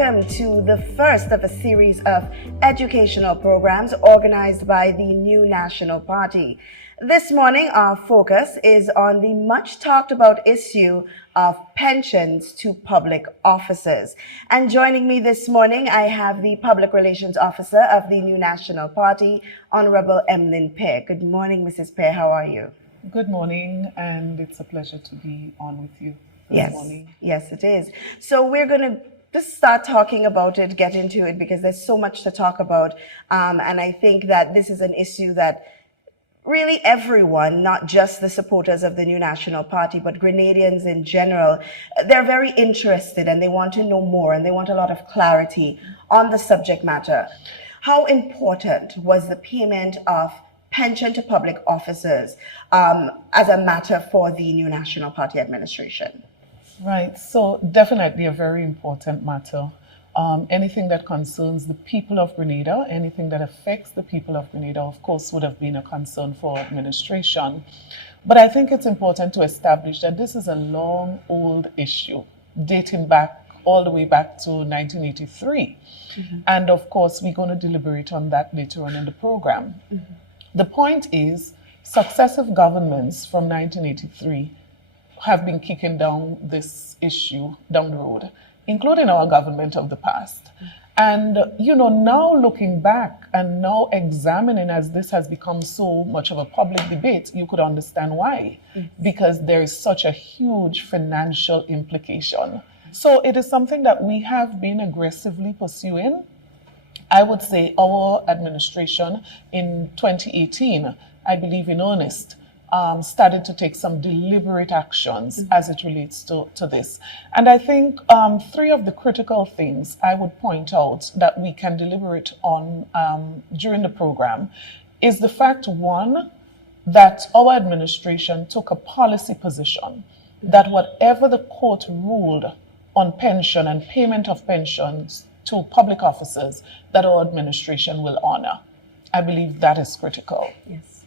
welcome to the first of a series of educational programs organized by the New National Party. This morning, our focus is on the much talked about issue of pensions to public officers. And joining me this morning, I have the Public Relations Officer of the New National Party, Honorable Emlyn Pear. Good morning, Mrs. Pear. How are you? Good morning, and it's a pleasure to be on with you this morning. Yes, it is. So we're going to just start talking about it, get into it, because there's so much to talk about. And I think that this is an issue that really everyone, not just the supporters of the New National Party, but Grenadians in general, they're very interested and they want to know more and they want a lot of clarity on the subject matter. How important was the payment of pension to public officers as a matter for the New National Party administration? Right, so definitely a very important matter. Anything that concerns the people of Grenada, anything that affects the people of Grenada, of course, would have been a concern for administration. But I think it's important to establish that this is a long, old issue, dating back all the way back to 1983. And of course, we're going to deliberate on that later on in the program. The point is, successive governments from 1983 have been kicking down this issue down the road, including our government of the past. And, you know, now looking back and now examining as this has become so much of a public debate, you could understand why. Because there is such a huge financial implication. So it is something that we have been aggressively pursuing. I would say our administration in 2018, I believe in earnest, started to take some deliberate actions as it relates to this. And I think three of the critical things I would point out that we can deliberate on during the program is the fact, one, that our administration took a policy position that whatever the court ruled on pension and payment of pensions to public officers, that our administration will honor. I believe that is critical. Yes.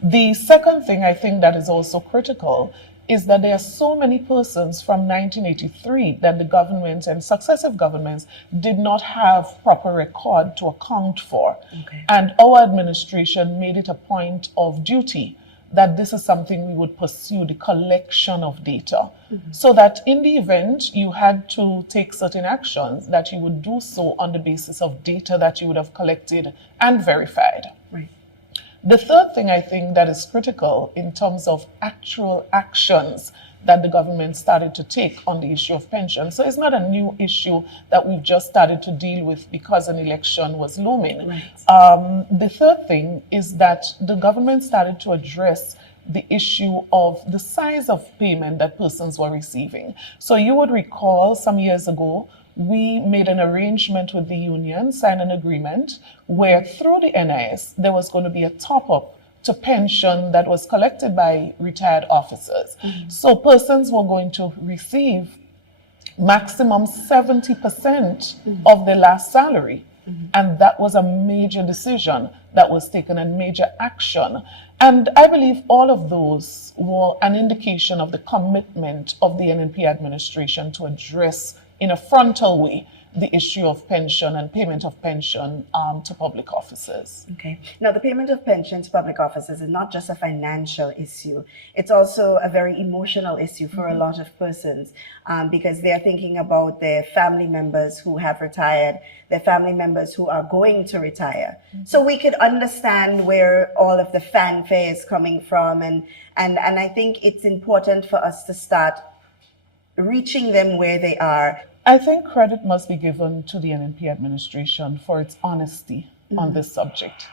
The second thing I think that is also critical is that there are so many persons from 1983 that the government and successive governments did not have proper record to account for. And our administration made it a point of duty that this is something we would pursue, the collection of data, so that in the event you had to take certain actions, that you would do so on the basis of data that you would have collected and verified. Right. The third thing I think that is critical in terms of actual actions that the government started to take on the issue of pension. So it's not a new issue that we've just started to deal with because an election was looming. Right. The third thing is that the government started to address the issue of the size of payment that persons were receiving. So you would recall some years ago, we made an arrangement with the union, signed an agreement where through the NIS, there was going to be a top-up to pension that was collected by retired officers. So persons were going to receive maximum 70% of their last salary. And that was a major decision that was taken and major action. And I believe all of those were an indication of the commitment of the NNP administration to address in a frontal way the issue of pension and payment of pension to public officers. Okay. Now, the payment of pension to public officers is not just a financial issue. It's also a very emotional issue for a lot of persons because they're thinking about their family members who have retired, their family members who are going to retire. So we could understand where all of the fanfare is coming from. And I think it's important for us to start reaching them where they are. I think credit must be given to the NNP administration for its honesty on this subject.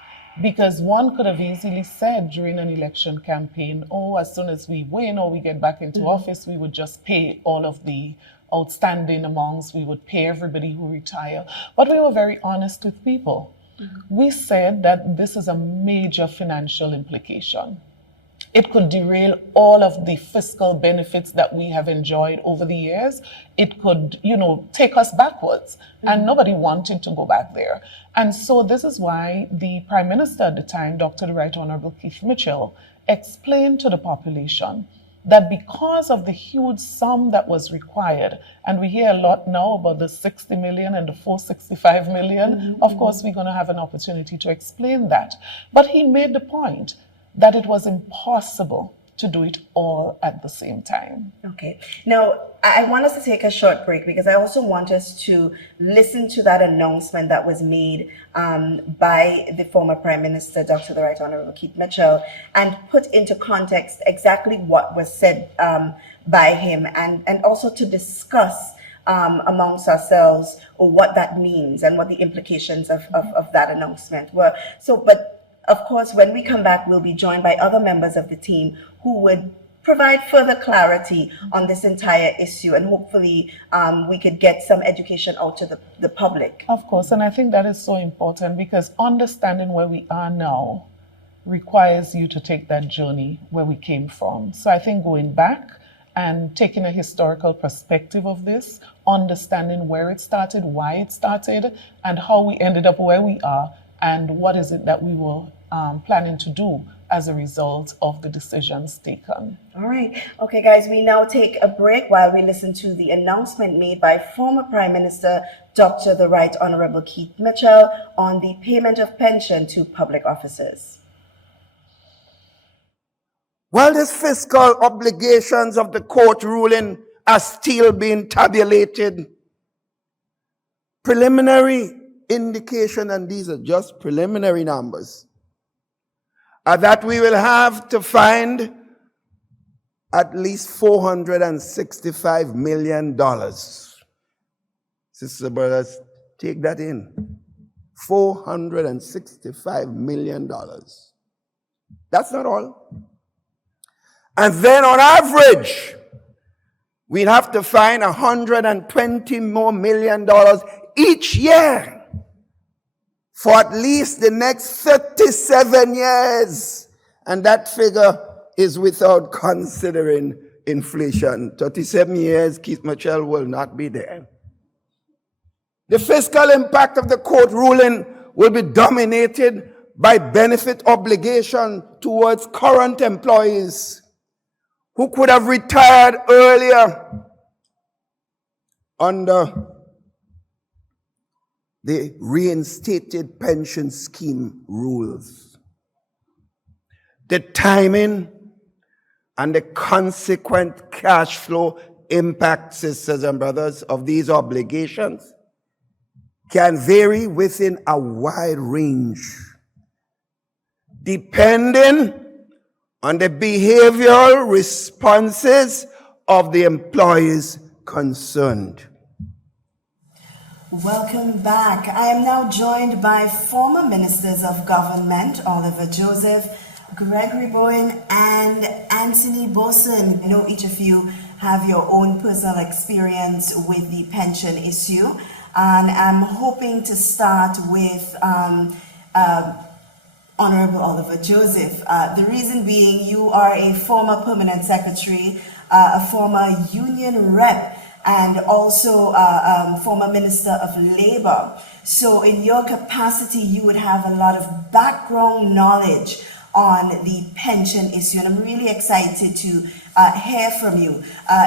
Because one could have easily said during an election campaign, oh, as soon as we win or we get back into office, we would just pay all of the outstanding amounts, we would pay everybody who retire. But we were very honest with people. We said that this is a major financial implication. It could derail all of the fiscal benefits that we have enjoyed over the years. It could, you know, take us backwards. And nobody wanted to go back there. And so this is why the Prime Minister at the time, Dr. the Right Honorable Keith Mitchell, explained to the population that because of the huge sum that was required, and we hear a lot now about the 60 million and the 465 million, of course, we're going to have an opportunity to explain that. But he made the point that it was impossible to do it all at the same time. Okay. Now, I want us to take a short break because I also want us to listen to that announcement that was made by the former Prime Minister, Dr. the Right Honorable Keith Mitchell, and put into context exactly what was said by him, and also to discuss amongst ourselves what that means and what the implications of that announcement were. So, but of course, when we come back, we'll be joined by other members of the team who would provide further clarity on this entire issue, and hopefully we could get some education out to the public. Of course, and I think that is so important because understanding where we are now requires you to take that journey where we came from. So I think going back and taking a historical perspective of this, understanding where it started, why it started, and how we ended up where we are, and what is it that we were planning to do as a result of the decisions taken. All right. Okay, guys, we now take a break while we listen to the announcement made by former Prime Minister Dr. the Right Honorable Keith Mitchell on the payment of pension to public officers. While these fiscal obligations of the court ruling are still being tabulated, preliminary indication, and these are just preliminary numbers, are that we will have to find at least $465 million. Sisters and brothers, take that in. $465 million. That's not all. And then on average, we'd have to find $120 more million each year for at least the next 37 years. And that figure is without considering inflation. 37 years, Keith Mitchell will not be there. The fiscal impact of the court ruling will be dominated by benefit obligation towards current employees who could have retired earlier under the reinstated pension scheme rules. The timing and the consequent cash flow impact, sisters and brothers, of these obligations can vary within a wide range, depending on the behavioral responses of the employees concerned. Welcome back. I am now joined by former Ministers of Government, Oliver Joseph, Gregory Bowen, and Anthony Boson. I know each of you have your own personal experience with the pension issue, and I'm hoping to start with Honorable Oliver Joseph. The reason being, you are a former permanent secretary, a former union rep, and also former Minister of Labor. So in your capacity, you would have a lot of background knowledge on the pension issue, and I'm really excited to hear from you.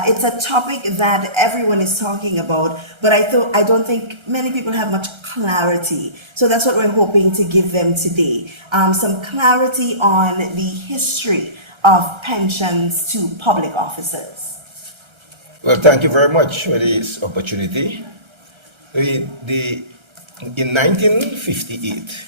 It's a topic that everyone is talking about, but I don't think many people have much clarity. So that's what we're hoping to give them today. Some clarity on the history of pensions to public officers. Well, thank you very much for this opportunity. In 1958,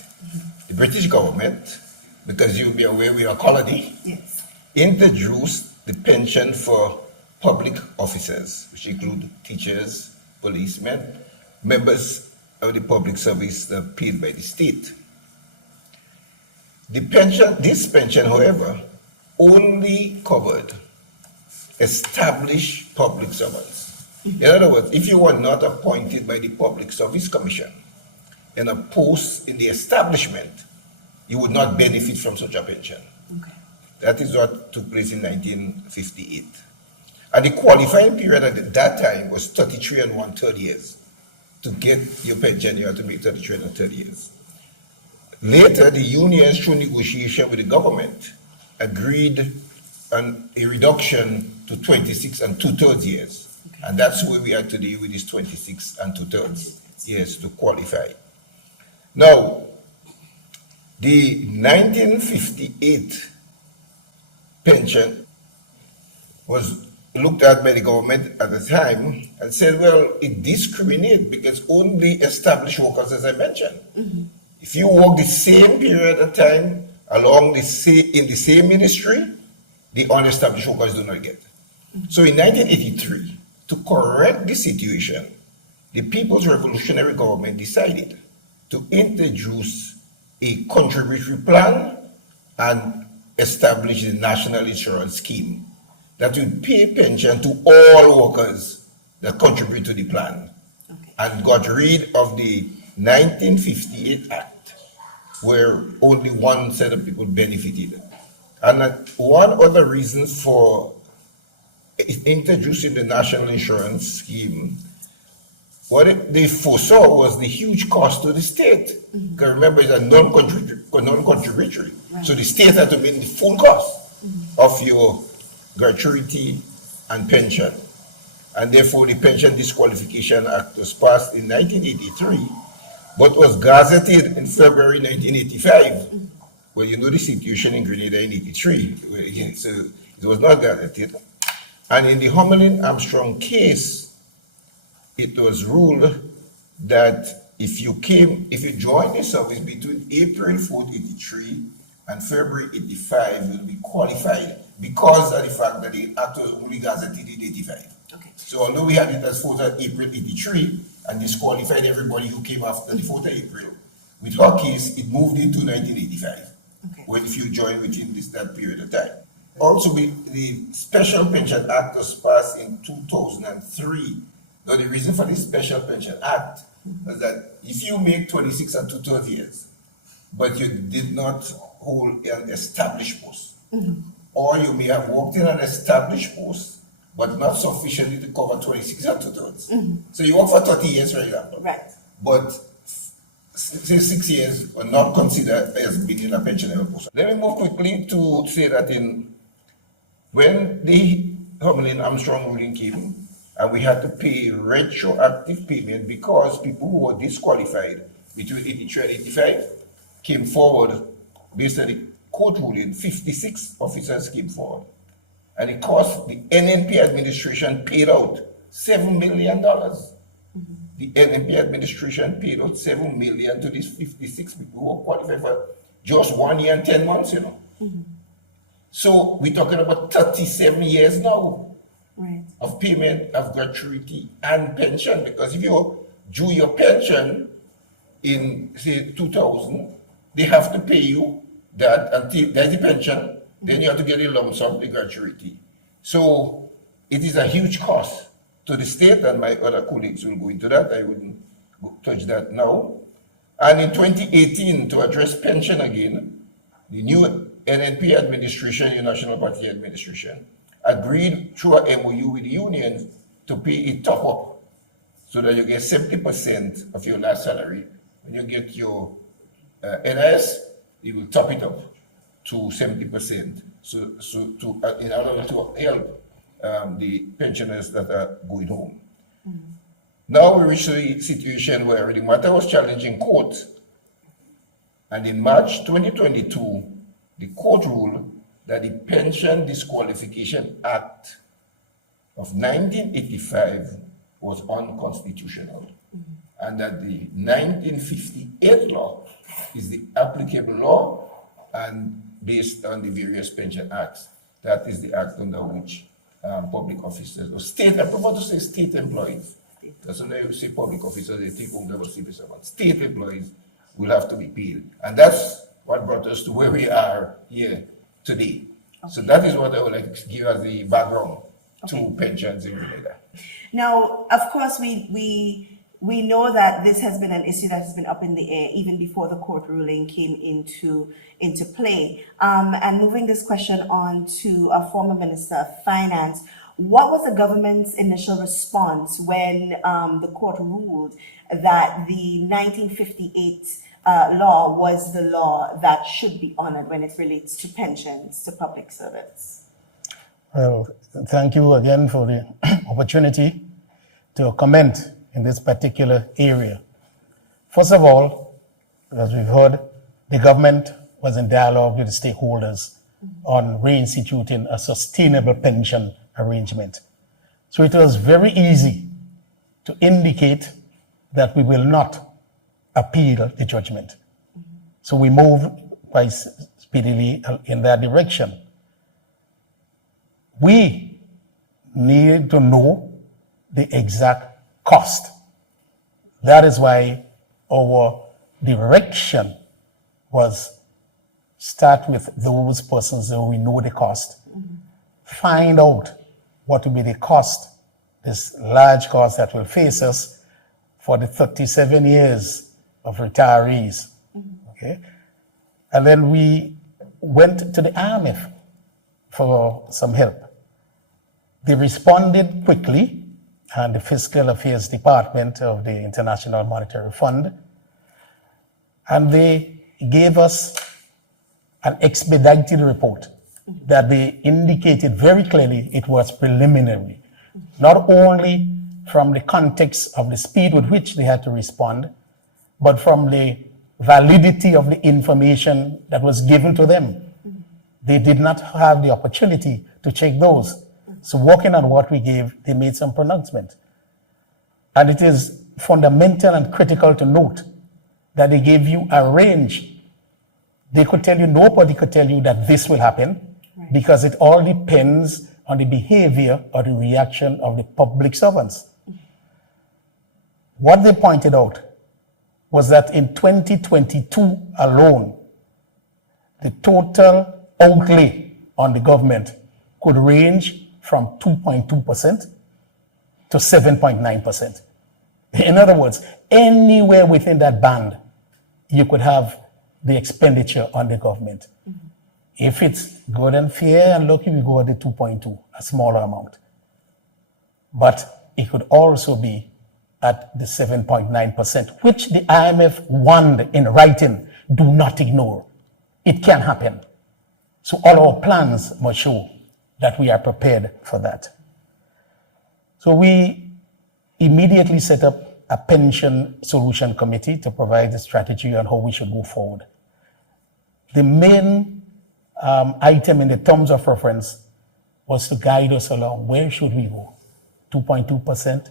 the British government, because you'll be aware we are a colony, Yes. introduced the pension for public officers, which include teachers, policemen, members of the public service that are paid by the state. This pension, however, only covered established public servants. In other words, if you were not appointed by the Public Service Commission in a post in the establishment, you would not benefit from such a pension. Okay. That is what took place in 1958. And the qualifying period at that time was 33 and 1/3 years. To get your pension, you have to make 33 and 1/3 years. Later, the unions, through negotiation with the government, agreed a reduction to 26 and two-thirds years. And that's where we are today with this 26 and two-thirds years to qualify. Now, the 1958 pension was looked at by the government at the time and said, well, it discriminates because only established workers, as I mentioned. If you work the same period of time along in the same ministry, the unestablished workers do not get. So in 1983, to correct the situation, the People's Revolutionary Government decided to introduce a contributory plan and establish the National Insurance Scheme that would pay pension to all workers that contribute to the plan, and got rid of the 1958 Act, where only one set of people benefited. And one other reason for introducing the National Insurance Scheme, what they foresaw was the huge cost to the state. Because remember, it's a non-contributory. So the state had to pay the full cost of your gratuity and pension. And therefore, the Pension Disqualification Act was passed in 1983, but was gazetted in February 1985. Well, you know the situation in Grenada in 83, so it was not gazetted. And in the Hummelin-Armstrong case, it was ruled that if you joined the service between April 4th, 83 and February 85, you will be qualified because of the fact that the act was only gazetted in 85. Okay. So although we had it as 4th of April 83 and disqualified everybody who came after the 4th of April, with her case, it moved into 1985. Okay. When if you join within that period of time. Also, the Special Pension Act was passed in 2003. Now, the reason for the Special Pension Act was that if you make 26 and two-thirds years, but you did not hold an established post, or you may have worked in an established post, but not sufficiently to cover 26 and two-thirds. So you work for 30 years, for example. Right. But say 6 years were not considered as being in a pensionable post. Let me move quickly to say that when the Hummelin-Armstrong ruling came, and we had to pay retroactive payment because people who were disqualified between 83 and 85 came forward based on the court ruling. 56 officers came forward. And it cost the NNP administration paid out $7 million. The NNP administration paid out $7 million to these 56 people who were qualified for just 1 year and 10 months, So we're talking about 37 years now of payment of gratuity and pension. Because if you due your pension in, say, 2000, they have to pay you that until there's the pension, then you have to get a lump sum, the gratuity. So it is a huge cost to the state, and my other colleagues will go into that. I wouldn't touch that now. And in 2018, to address pension again, the new NNP administration, New National Party administration, agreed through a MOU with the union to pay a top-up so that you get 70% of your last salary. When you get your NIS, it will top it up to 70%. In order to help the pensioners that are going home. Now we reach the situation where the matter was challenged in court, and in March 2022, the court ruled that the Pension Disqualification Act of 1985 was unconstitutional, and that the 1958 law is the applicable law, and based on the various pension acts, that is the act under which public officers, or state, I prefer to say state employees. That's when I say public officers, they think they were civil servants. State employees will have to be paid. And that's what brought us to where we are here today. Okay. So that is what I would like to give as the background to pensions in Grenada. Now, of course, we know that this has been an issue that has been up in the air even before the court ruling came into play. And moving this question on to a former Minister of Finance, what was the government's initial response when the court ruled that the 1958 law was the law that should be honored when it relates to pensions to public servants? Well, thank you again for the opportunity to comment in this particular area. First of all, as we've heard, the government was in dialogue with the stakeholders on reinstituting a sustainable pension arrangement. So it was very easy to indicate that we will not appeal the judgment. So we moved quite speedily in that direction. We need to know the exact cost. That is why our direction was start with those persons who we know the cost, find out what will be the cost, this large cost that will face us for the 37 years of retirees. Okay? And then we went to the IMF for some help. They responded quickly, and the Fiscal Affairs Department of the International Monetary Fund, and they gave us an expedited report that they indicated very clearly it was preliminary, not only from the context of the speed with which they had to respond, but from the validity of the information that was given to them. They did not have the opportunity to check those. So working on what we gave, they made some pronouncement. And it is fundamental and critical to note that they gave you a range. They could tell you, nobody could tell you that this will happen, because it all depends on the behavior or the reaction of the public servants. What they pointed out was that in 2022 alone, the total outlay on the government could range from 2.2% to 7.9%. In other words, anywhere within that band, you could have the expenditure on the government. If it's good and fair and lucky, we go at the 2.2, a smaller amount. But it could also be at the 7.9%, which the IMF warned in writing, do not ignore. It can happen. So all our plans must show that we are prepared for that. So we immediately set up a pension solution committee to provide a strategy on how we should move forward. The main item in the terms of reference was to guide us along. Where should we go? 2.2%,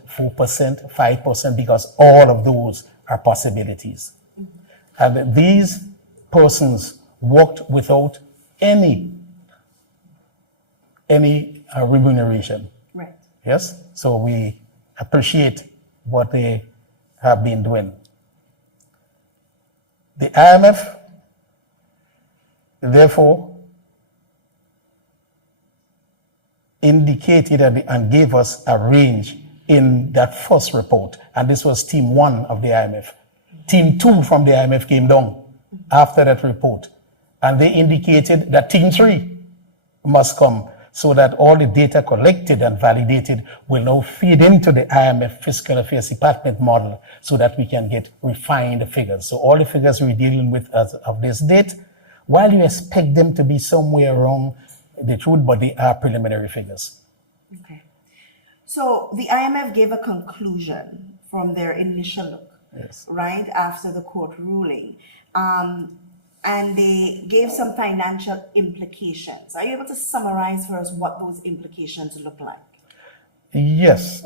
4%, 5%, because all of those are possibilities. And these persons worked without any remuneration. Right. Yes? So we appreciate what they have been doing. The IMF, therefore, indicated and gave us a range in that first report. And this was team 1 of the IMF. Team 2 from the IMF came down after that report. And they indicated that team 3 must come, so that all the data collected and validated will now feed into the IMF Fiscal Affairs Department model, so that we can get refined figures. So all the figures we're dealing with as of this date, while you expect them to be somewhere around the truth, but they are preliminary figures. Okay. So the IMF gave a conclusion from their initial look, Yes. right, after the court ruling. And they gave some financial implications. Are you able to summarize for us what those implications look like? Yes.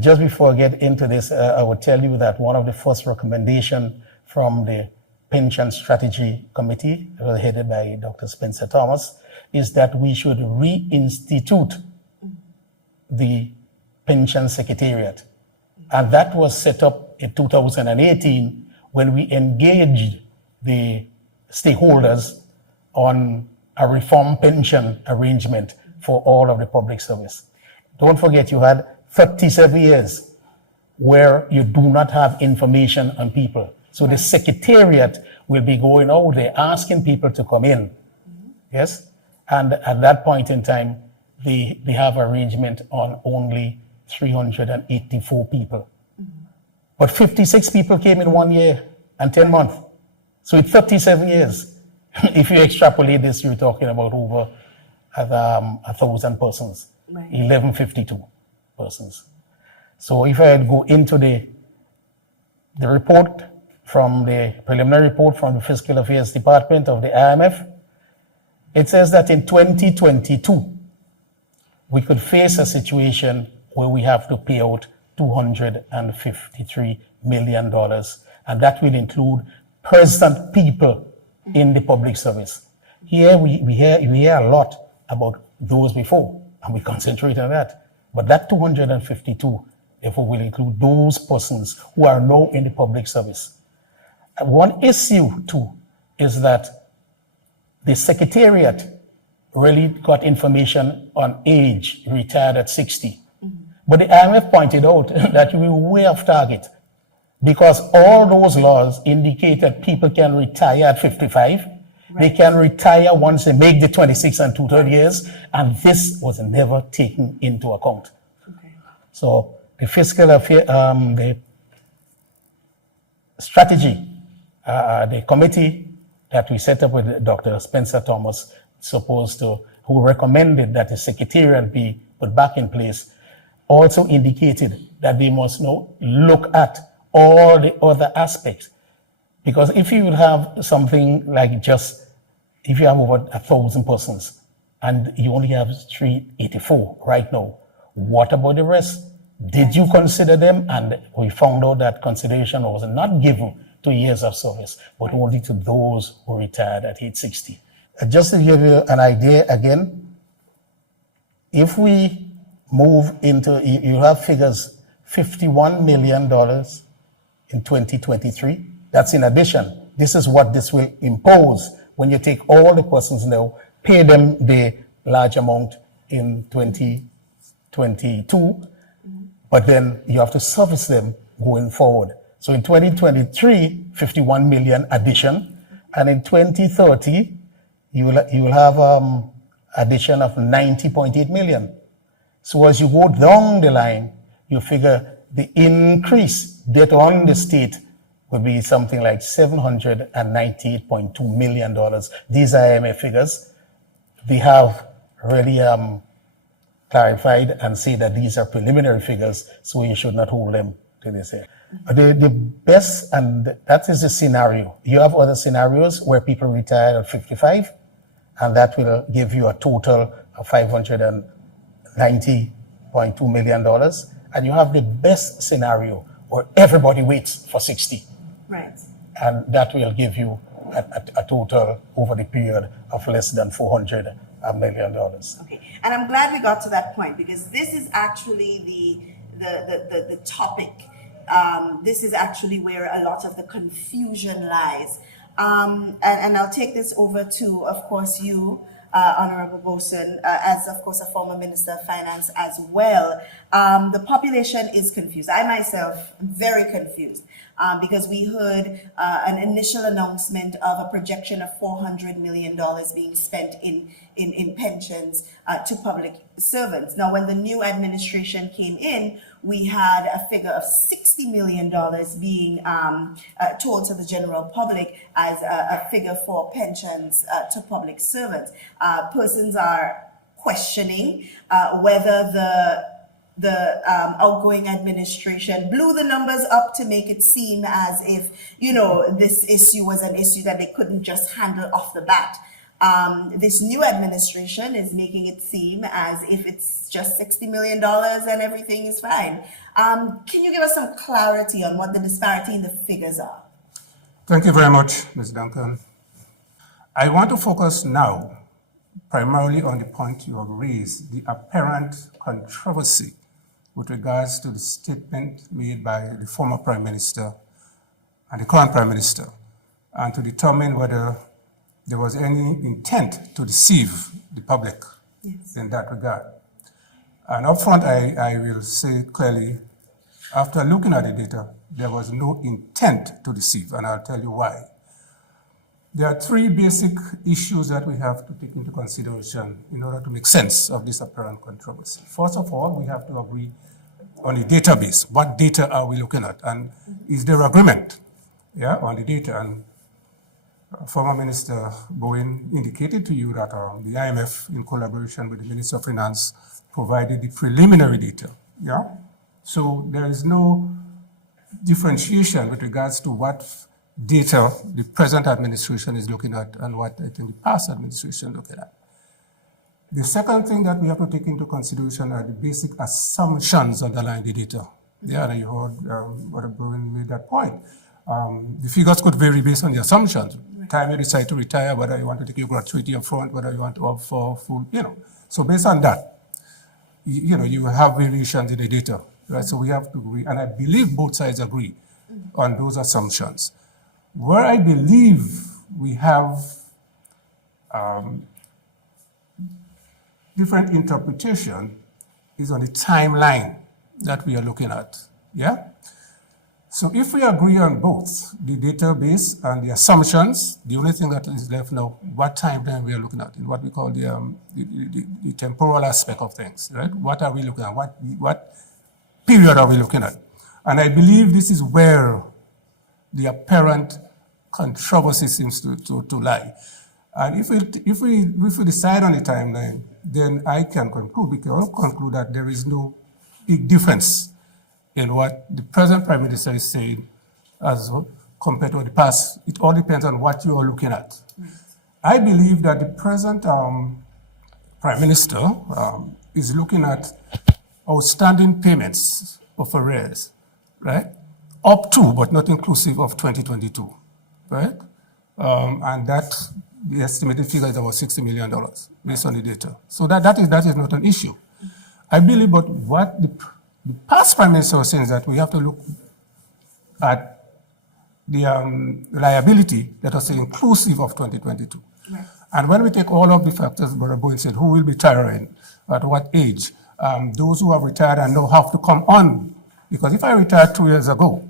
Just before I get into this, I would tell you that one of the first recommendations from the Pension Strategy Committee, headed by Dr. Spencer Thomas, is that we should reinstitute the Pension Secretariat. And that was set up in 2018 when we engaged the stakeholders on a reform pension arrangement for all of the public service. Don't forget, you had 37 years where you do not have information on people. So the secretariat will be going out there asking people to come in. Yes? And at that point in time, they have arrangement on only 384 people. But 56 people came in 1 year and 10 months. So it's 37 years. If you extrapolate this, you're talking about over at 1,000 persons, Right. 1152 persons. So if I go into the report from the preliminary report from the Fiscal Affairs Department of the IMF, it says that in 2022, we could face a situation where we have to pay out $253 million, and that will include present people in the public service. Here we hear a lot about those before, and we concentrate on that. But that 252, therefore, will include those persons who are now in the public service. And one issue, too, is that the Secretariat really got information on age, retired at 60. But the IMF pointed out that we were way off target because all those laws indicate that people can retire at 55. They can retire once they make the 26 and 2/3 years, and this was never taken into account. So the fiscal affair, the strategy, the committee that we set up with Dr. Spencer Thomas, who recommended that the Secretariat be put back in place, also indicated that we must now look at all the other aspects. Because if you would have something like if you have over 1,000 persons and you only have 384 right now, what about the rest? Did you consider them? And we found out that consideration was not given to years of service, but only to those who retired at age 60. Just to give you an idea again, if we move into, you have figures, $51 million in 2023. That's in addition. This is what this will impose when you take all the persons now, pay them the large amount in 2022, but then you have to service them going forward. So in 2023, 51 million addition, and in 2030, you will have addition of 90.8 million. So as you go down the line, you figure the increase debt on the state will be something like $798.2 million. These are IMF figures. We have really clarified and say that these are preliminary figures, so you should not hold them to this year. The best, and that is the scenario. You have other scenarios where people retire at 55, and that will give you a total of $590.2 million. And you have the best scenario where everybody waits for 60. Right. And that will give you a total over the period of less than $400 million. Okay, and I'm glad we got to that point because this is actually the topic. This is actually where a lot of the confusion lies. And I'll take this over to, of course, you, Honorable Boson, as, of course, a former Minister of Finance as well. The population is confused. I myself am very confused because we heard an initial announcement of a projection of $400 million being spent in pensions to public servants. Now, when the new administration came in, we had a figure of $60 million being told to the general public as a figure for pensions to public servants. Persons are questioning whether the outgoing administration blew the numbers up to make it seem as if, this issue was an issue that they couldn't just handle off the bat. This new administration is making it seem as if it's just $60 million and everything is fine. Can you give us some clarity on what the disparity in the figures are? Thank you very much, Ms. Duncan. I want to focus now primarily on the point you have raised, the apparent controversy with regards to the statement made by the former Prime Minister and the current Prime Minister, and to determine whether there was any intent to deceive the public in that regard. And up front, I will say clearly, after looking at the data, there was no intent to deceive, and I'll tell you why. There are three basic issues that we have to take into consideration in order to make sense of this apparent controversy. First of all, we have to agree on a database. What data are we looking at? And is there agreement on the data? And Former Minister Bowen indicated to you that the IMF, in collaboration with the Minister of Finance, provided the preliminary data. Yeah? So there is no differentiation with regards to what data the present administration is looking at and what I think the past administration is looking at. The second thing that we have to take into consideration are the basic assumptions underlying the data. Yeah, and you heard what Bowen made that point. The figures could vary based on the assumptions. Time you decide to retire, whether you want to take your gratuity up front, whether you want to opt for full, So based on that, you have variations in the data, right? So we have to agree, and I believe both sides agree on those assumptions. Where I believe we have different interpretation is on the timeline that we are looking at, yeah? So if we agree on both the database and the assumptions, the only thing that is left now, what timeline we are looking at, in what we call the temporal aspect of things, right? What are we looking at? What period are we looking at? And I believe this is where the apparent controversy seems to lie. And if we decide on the timeline, then we can all conclude that there is no big difference in what the present Prime Minister is saying as compared to the past. It all depends on what you are looking at. I believe that the present Prime Minister is looking at outstanding payments of arrears, right? Up to, but not inclusive of 2022, right? And that, the estimated figure is about $60 million based on the data. So that is not an issue. I believe, but what the past Prime Minister was saying is that we have to look at the liability that was inclusive of 2022. Right. And when we take all of the factors, Brother Bowen said, who will be retiring, at what age, those who have retired and now have to come on. Because if I retired 2 years ago,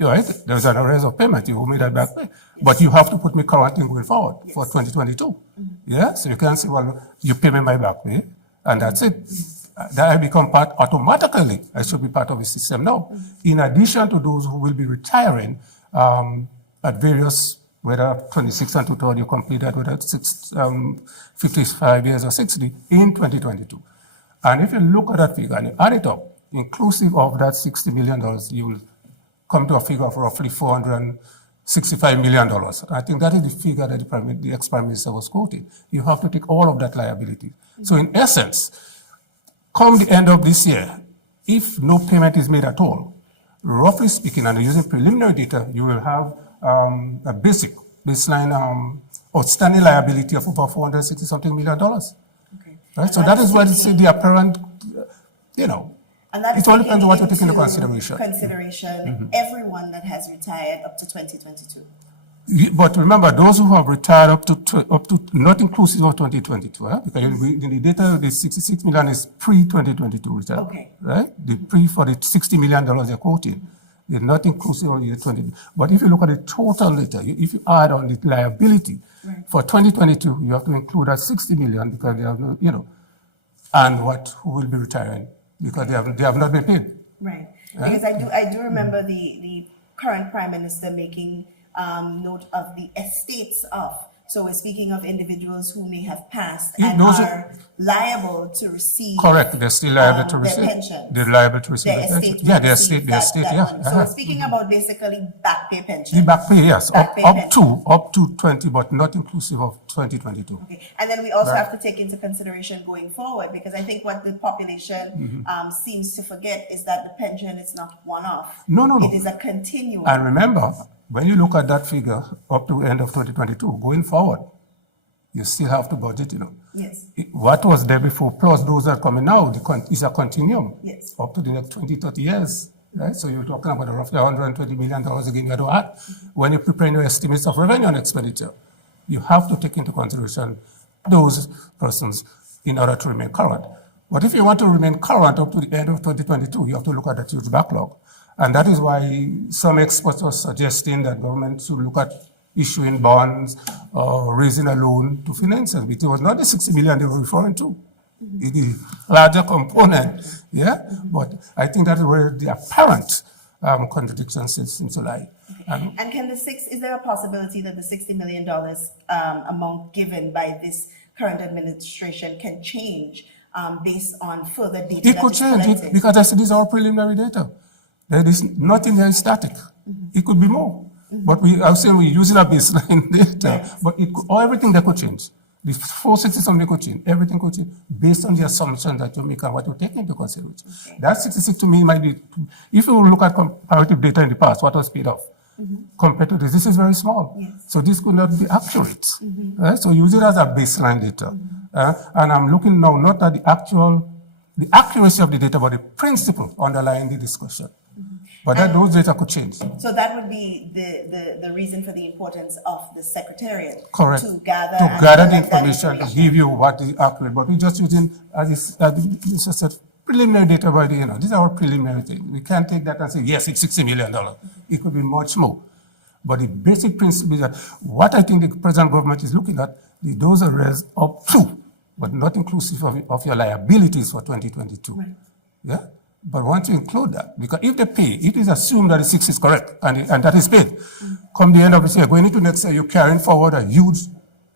right, there's an arrears of payment, you owe me that back pay. But you have to put me current in going forward for 2022. Yeah, so you can say, well, you pay me my back pay, and that's it. That I become part automatically. I should be part of the system now. In addition to those who will be retiring at various, whether 26 and 2/3 you completed, whether 55 years or 60 in 2022. And if you look at that figure and you add it up, inclusive of that $60 million, you will come to a figure of roughly $465 million. I think that is the figure that the ex-Prime Minister was quoting. You have to take all of that liability. So in essence, come the end of this year, if no payment is made at all, roughly speaking, and using preliminary data, you will have a baseline outstanding liability of over $460-something million. Okay. Right? So that is why it's the apparent, And that it all depends on what you take into consideration. Everyone that has retired up to 2022. But remember, those who have retired up to not inclusive of 2022, because in the data, the 66 million is pre-2022 retirement, okay, right? The pre for the $60 million they're quoting, they're not inclusive of the 20. But if you look at the total data, if you add on the liability, right, for 2022, you have to include that 60 million because they have no, and who will be retiring because they have not been paid. Right. Because I do remember the current Prime Minister making note of the estates of. So we're speaking of individuals who may have passed and are liable to receive. Correct, they're still liable to receive. Their pension. They're liable to receive their pension. estate. Yeah, their estate, yeah. Money. So we're speaking about basically back pay pension. The back pay, yes, back pay pension. up to 20, but not inclusive of 2022. Okay, and then we also have to take into consideration going forward, because I think what the population seems to forget is that the pension is not one-off. No. It is a continuum. And remember, when you look at that figure up to end of 2022, going forward, you still have to budget, Yes. What was there before, plus those that are coming now, is a continuum. Yes. Up to the next 20, 30 years, right? So you're talking about roughly $120 million again you have to add. When you're preparing your estimates of revenue and expenditure, you have to take into consideration those persons in order to remain current. But if you want to remain current up to the end of 2022, you have to look at that huge backlog. And that is why some experts are suggesting that government should look at issuing bonds or raising a loan to finance it. It was not the 60 million they were referring to. It is a larger component, yeah? But I think that is where the apparent contradictions seem to lie. And is there a possibility that the $60 million amount given by this current administration can change based on further data It that could is change collected? because I said these are preliminary data. There is nothing there is static. It could be more. But I was saying we're using a baseline data, but everything that could change. The 460 something could change. Everything could change based on the assumption that you make and what you take into consideration. That 66 to me might be, if you look at comparative data in the past, what was paid off compared to this is very small. So this could not be accurate. Right? So use it as a baseline data. And I'm looking now not at the accuracy of the data, but the principle underlying the discussion. But those data could change. So that would be the reason for the importance of the secretariat. Correct. To gather the information, to give you what is accurate. But we're just using, as I said, preliminary data by the, these are our preliminary things. We can't take that and say, yes, it's $60 million. It could be much more. But the basic principle is that what I think the present government is looking at, those arrests up to, but not inclusive of your liabilities for 2022. Right. Yeah? But once you include that, because if they pay, it is assumed that the 6 is correct and that is paid. Come the end of this year, going into next year, you're carrying forward a huge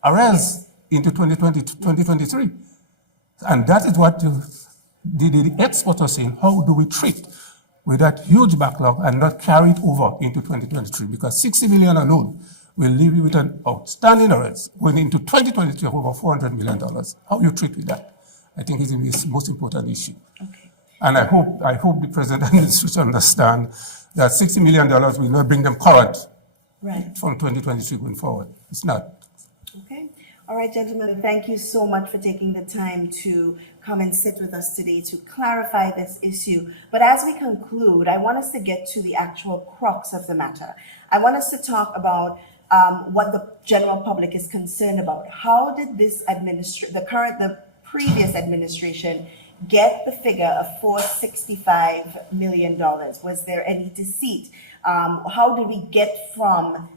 arrest into 2020 to 2023. And that is what the experts are saying. How do we treat with that huge backlog and not carry it over into 2023? Because 60 million alone will leave you with an outstanding arrest going into 2023 of over $400 million. How you treat with that, I think is the most important issue. Okay. And I hope the president and the administration understand that $60 million will not bring them current from 2023 going forward. It's not. Okay. All right, gentlemen, thank you so much for taking the time to come and sit with us today to clarify this issue. But as we conclude, I want us to get to the actual crux of the matter. I want us to talk about what the general public is concerned about. How did this the previous administration get the figure of $465 million? Was there any deceit? How did we get from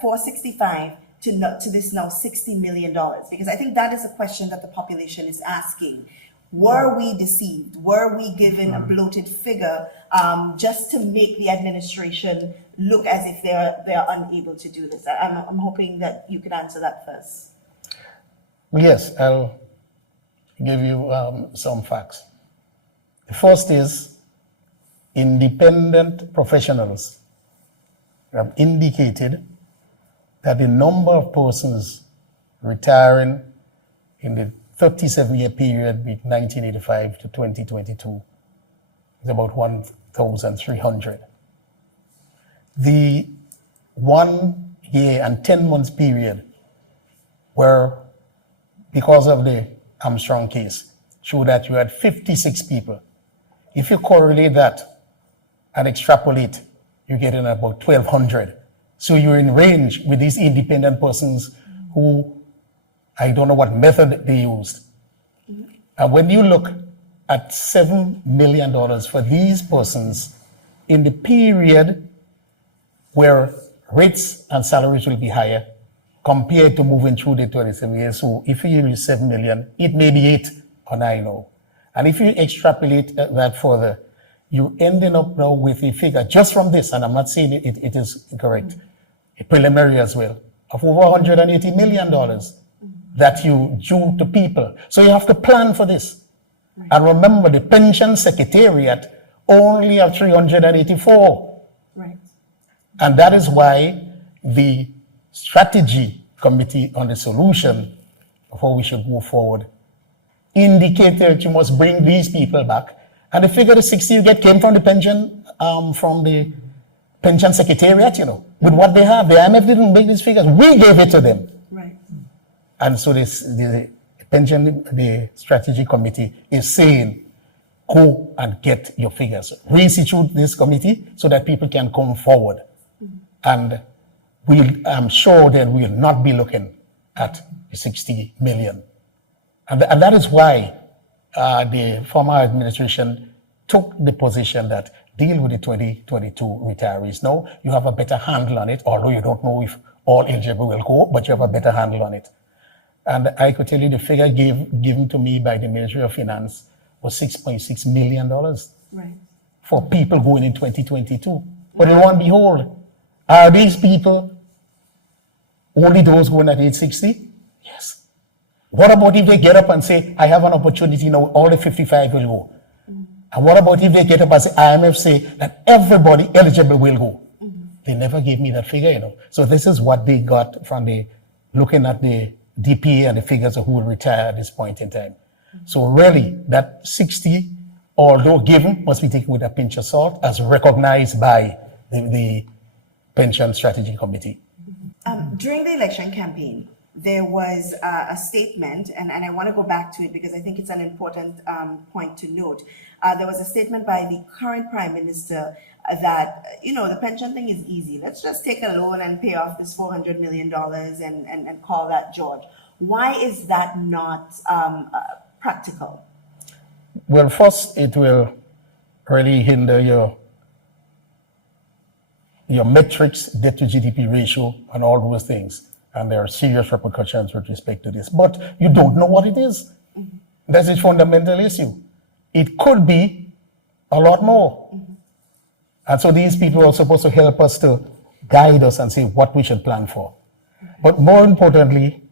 465 to this now $60 million? Because I think that is a question that the population is asking. Were we deceived? Were we given a bloated figure just to make the administration look as if they are unable to do this? I'm hoping that you could answer that first. Yes, I'll give you some facts. The first is independent professionals have indicated that the number of persons retiring in the 37-year period between 1985 to 2022 is about 1,300. The 1 year and 10 months period where, because of the Armstrong case, showed that you had 56 people. If you correlate that and extrapolate, you get in about 1,200. So you're in range with these independent persons who, I don't know what method they used. And when you look at $7 million for these persons in the period where rates and salaries will be higher compared to moving through the 27 years. So if you use 7 million, it may be 8 or 9. And if you extrapolate that further, you're ending up now with a figure just from this, and I'm not saying it is correct, a preliminary as well, of over $180 million that you due to people. So you have to plan for this. Right. And remember, the pension secretariat only have 384. Right. And that is why the strategy committee on the solution of how we should move forward indicated that you must bring these people back. And the figure of 60 you get came from the pension secretariat, with what they have. The IMF didn't make these figures. We gave it to them. Right. And so the strategy committee is saying, go and get your figures. Reinstitute this committee so that people can come forward. And I'm sure that we will not be looking at the 60 million. And that is why the former administration took the position that deal with the 2022 retirees. Now you have a better handle on it, although you don't know if all eligible will go, but you have a better handle on it. And I could tell you the figure given to me by the Ministry of Finance was $6.6 million. Right. for people going in 2022. But lo and behold, are these people only those going at age 60? Yes. What about if they get up and say, I have an opportunity now, all the 55 will go? And what about if they get up and say, IMF say that everybody eligible will go? They never gave me that figure, you know. So this is what they got from looking at the DPA and the figures of who will retire at this point in time. So really, that 60, although given, must be taken with a pinch of salt, as recognized by the Pension Strategy Committee. During the election campaign, there was a statement, and I want to go back to it because I think it's an important point to note. There was a statement by the current Prime Minister that, the pension thing is easy. Let's just take a loan and pay off this $400 million and call that George. Why is that not practical? Well, first, it will really hinder your metrics, debt to GDP ratio, and all those things. And there are serious repercussions with respect to this. But you don't know what it is. That's a fundamental issue. It could be a lot more. And so these people are supposed to help us to guide us and say what we should plan for. But more importantly,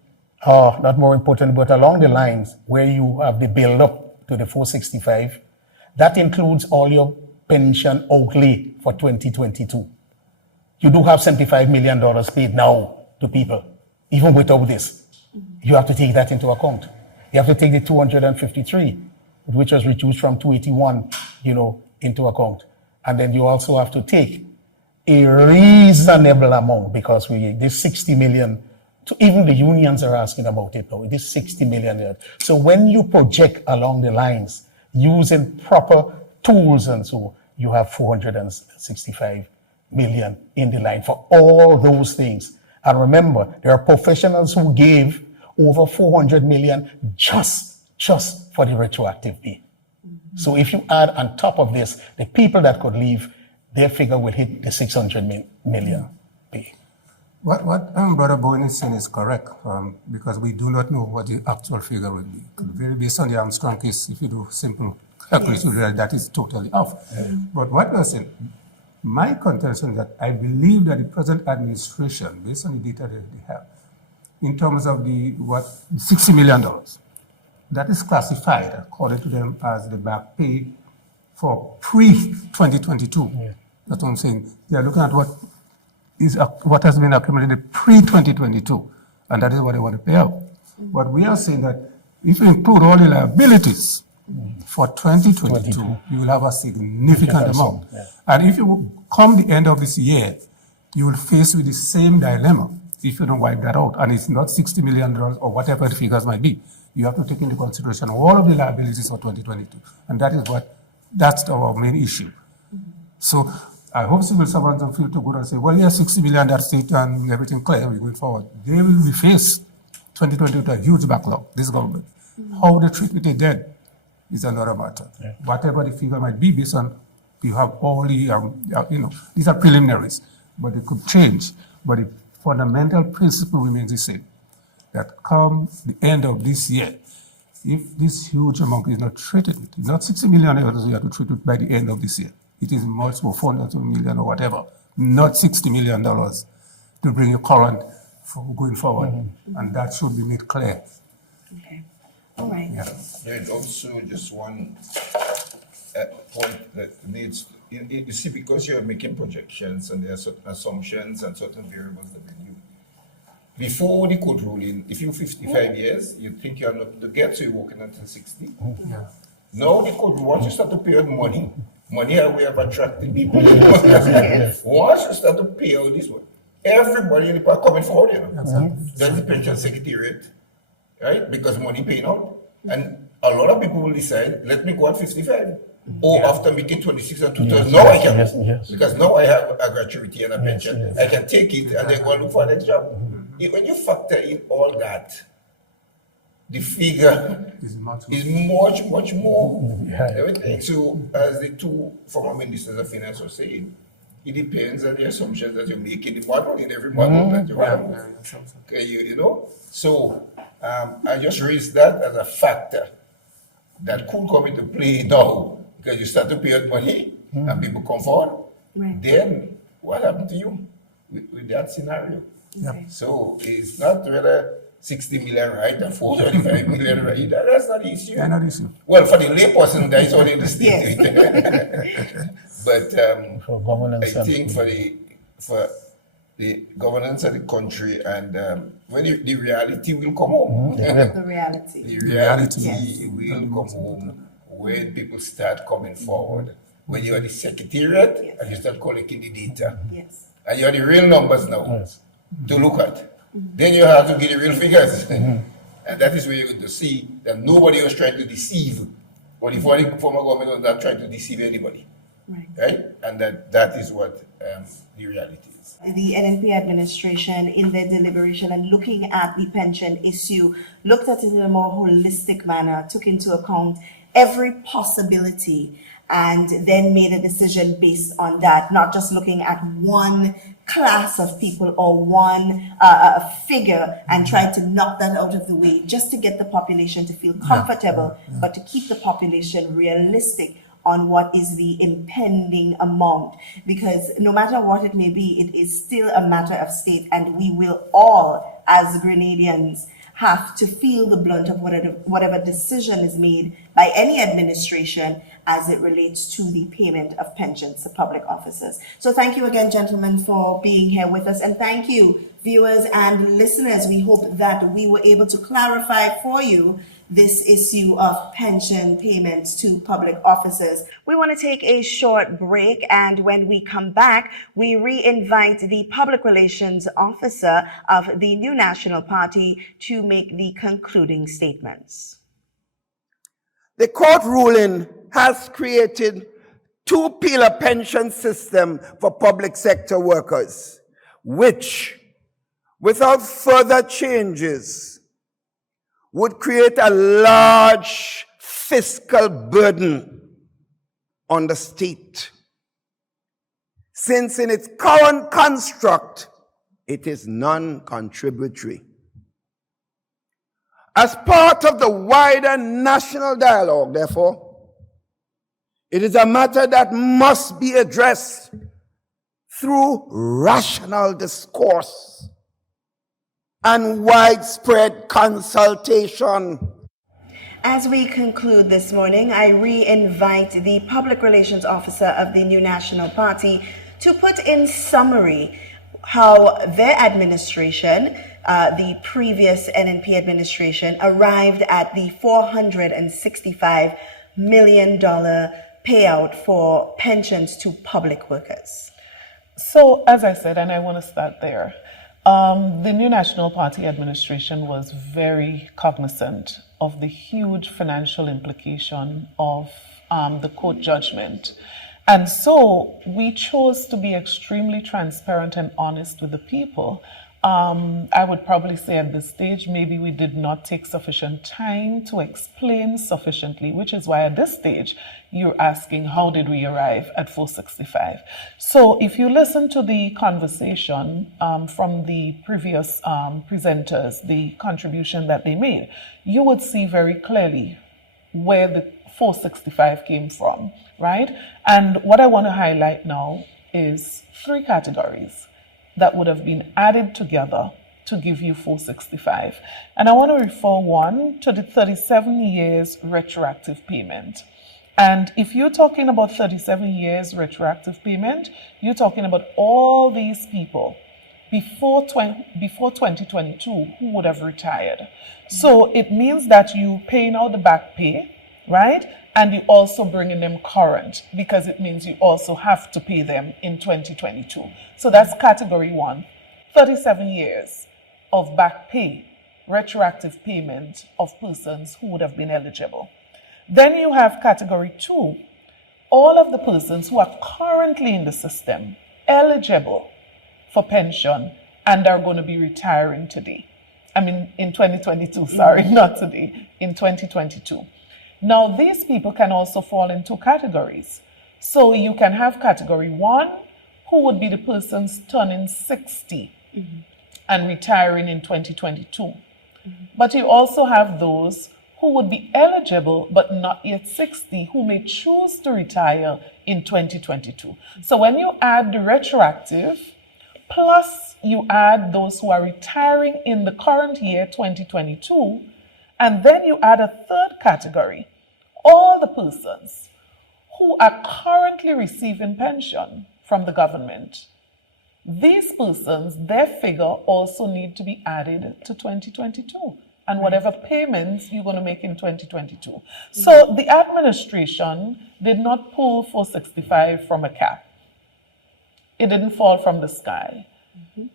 not more importantly, but along the lines where you have the build up to the 465, that includes all your pension outlay for 2022. You do have $75 million paid now to people, even without this. You have to take that into account. You have to take the 253, which was reduced from 281, into account. And then you also have to take a reasonable amount, because this 60 million, even the unions are asking about it now, it is 60 million there. So when you project along the lines, using proper tools and so, you have 465 million in the line for all those things. And remember, there are professionals who gave over 400 million just for the retroactive pay. So if you add on top of this, the people that could leave, their figure will hit the 600 million pay. What Brother Bowen is saying is correct, because we do not know what the actual figure will be. Very based on the Armstrong case, if you do simple calculation, that is totally off. But what we're saying, my contention is that I believe that the present administration, based on the data that they have, in terms of the $60 million, that is classified according to them as the back pay for pre-2022. Yeah. That's what I'm saying. They are looking at what has been accumulated pre-2022, and that is what they want to pay out. But we are saying that if you include all the liabilities for 2022, you will have a significant amount. Yeah. And if you come the end of this year, you will face with the same dilemma if you don't wipe that out. And it's not $60 million or whatever the figures might be. You have to take into consideration all of the liabilities for 2022. And that's our main issue. So I hope civil servants don't feel too good and say, well, yeah, 60 million, that's it, and everything clear, we're going forward. They will be faced 2022 with a huge backlog, this government. How they treat with the dead is another matter. Yeah. Whatever the figure might be based on, you have all the, these are preliminaries, but it could change. But the fundamental principle remains the same, that come the end of this year, if this huge amount is not treated, not 60 million euros we have to treat it by the end of this year. It is much more 400 million or whatever, not $60 million to bring you current for going forward. And that should be made clear. Okay. All right. Yeah. There's also just one point that needs, you see, because you're making projections and there are certain assumptions and certain variables that we use. Before the code ruling, if you're 55 years, you think you're not to get, so you're working until 60. Yeah. Now the code, once you start to pay out money are a way of attracting people. Once you start to pay out this one, everybody in the park coming forward, That's the pension secretariat, right? Because money paying out. And a lot of people will decide, let me go at 55. Or after making 26 and 2,000, now I can. Because now I have a gratuity and a pension. I can take it and then go and look for the next job. When you factor in all that, the figure is much more. Everything. So, as the two former ministers of finance were saying, it depends on the assumptions that you make in the model, in every model that you have. Okay, So, I just raised that as a factor that could come into play now, because you start to pay out money, and people come forward, Right. then what happened to you with that scenario? Okay. So it's not whether 60 million right and 45 million right. That's not the issue. Yeah, not issue. Well, for the layperson, that is only the state. Yes. But For governance I and think for the governance of the country and when the reality will come home. The reality. The reality Yes. will come home when people start coming forward. When you are the secretariat Yes. and you start collecting the data. Yes. And you have the real numbers now Yes. to look at. Then you have to get the real figures. And that is where you're going to see that nobody was trying to deceive. But the former government was not trying to deceive anybody. Right. Right? And that is what the reality is. The NNP administration, in their deliberation and looking at the pension issue, looked at it in a more holistic manner, took into account every possibility, and then made a decision based on that, not just looking at one class of people or one figure and trying to knock that out of the way just to get the population to feel comfortable, but to keep the population realistic on what is the impending amount. Because no matter what it may be, it is still a matter of state, and we will all, as Grenadians, have to feel the brunt of whatever decision is made by any administration as it relates to the payment of pensions to public officers. So thank you again, gentlemen, for being here with us. And thank you, viewers and listeners. We hope that we were able to clarify for you this issue of pension payments to public officers. We want to take a short break, and when we come back, we re-invite the public relations officer of the New National Party to make the concluding statements. The court ruling has created two-pillar pension system for public sector workers, which, without further changes, would create a large fiscal burden on the state, since in its current construct, it is non-contributory. As part of the wider national dialogue, therefore, it is a matter that must be addressed through rational discourse and widespread consultation. As we conclude this morning, I re-invite the Public Relations Officer of the New National Party to put in summary how their administration, the previous NNP administration, arrived at the $465 million payout for pensions to public workers. So, as I said, and I want to start there, the New National Party administration was very cognizant of the huge financial implication of the court judgment. And so we chose to be extremely transparent and honest with the people. I would probably say at this stage, maybe we did not take sufficient time to explain sufficiently, which is why at this stage, you're asking, how did we arrive at 465? So if you listen to the conversation from the previous presenters, the contribution that they made, you would see very clearly where the 465 came from, right? And what I want to highlight now is three categories that would have been added together to give you 465. And I want to refer one to the 37 years retroactive payment. And if you're talking about 37 years retroactive payment, you're talking about all these people before 2022 who would have retired. So it means that you pay now the back pay, right? And you also bringing them current, because it means you also have to pay them in 2022. So that's category one, 37 years of back pay, retroactive payment of persons who would have been eligible. Then you have category two, all of the persons who are currently in the system, eligible for pension, and are going to be retiring today. I mean, in 2022, sorry, not today, in 2022. Now, these people can also fall in two categories. So you can have category one, who would be the persons turning 60 and retiring in 2022. But you also have those who would be eligible but not yet 60 who may choose to retire in 2022. So when you add the retroactive, plus you add those who are retiring in the current year, 2022, and then you add a third category, all the persons who are currently receiving pension from the government. These persons, their figure also need to be added to 2022 and whatever payments you're going to make in 2022. So the administration did not pull 465 from a cap. It didn't fall from the sky.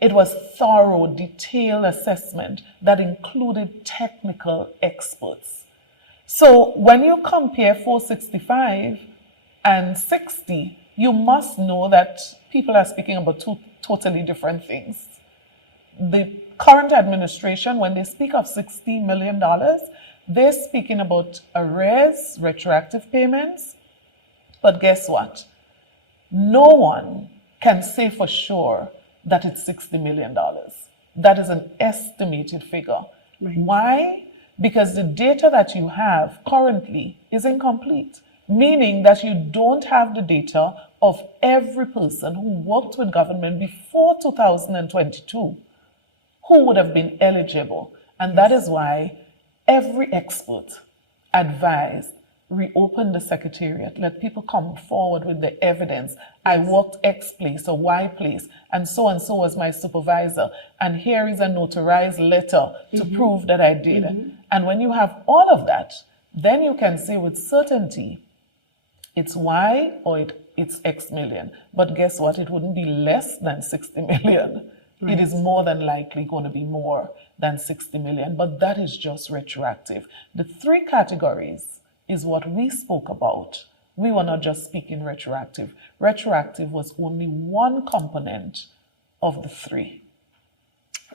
It was thorough, detailed assessment that included technical experts. So when you compare 465 and 60, you must know that people are speaking about two totally different things. The current administration, when they speak of $60 million, they're speaking about arrears, retroactive payments. But guess what? No one can say for sure that it's $60 million. That is an estimated figure. Right. Why? Because the data that you have currently is incomplete, meaning that you don't have the data of every person who worked with government before 2022 who would have been eligible. And that is why every expert advised reopen the secretariat, let people come forward with the evidence. I worked X place or Y place, and so was my supervisor. And here is a notarized letter to prove that I did. And when you have all of that, then you can say with certainty, it's Y or it's X million. But guess what? It wouldn't be less than 60 million. It is more than likely going to be more than 60 million, but that is just retroactive. The three categories is what we spoke about. We were not just speaking retroactive. Retroactive was only one component of the three.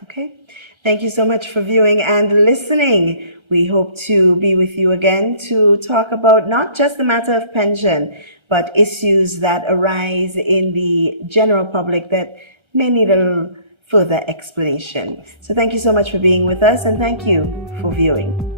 Okay. Thank you so much for viewing and listening. We hope to be with you again to talk about not just the matter of pension, but issues that arise in the general public that may need a little further explanation. So thank you so much for being with us, and thank you for viewing.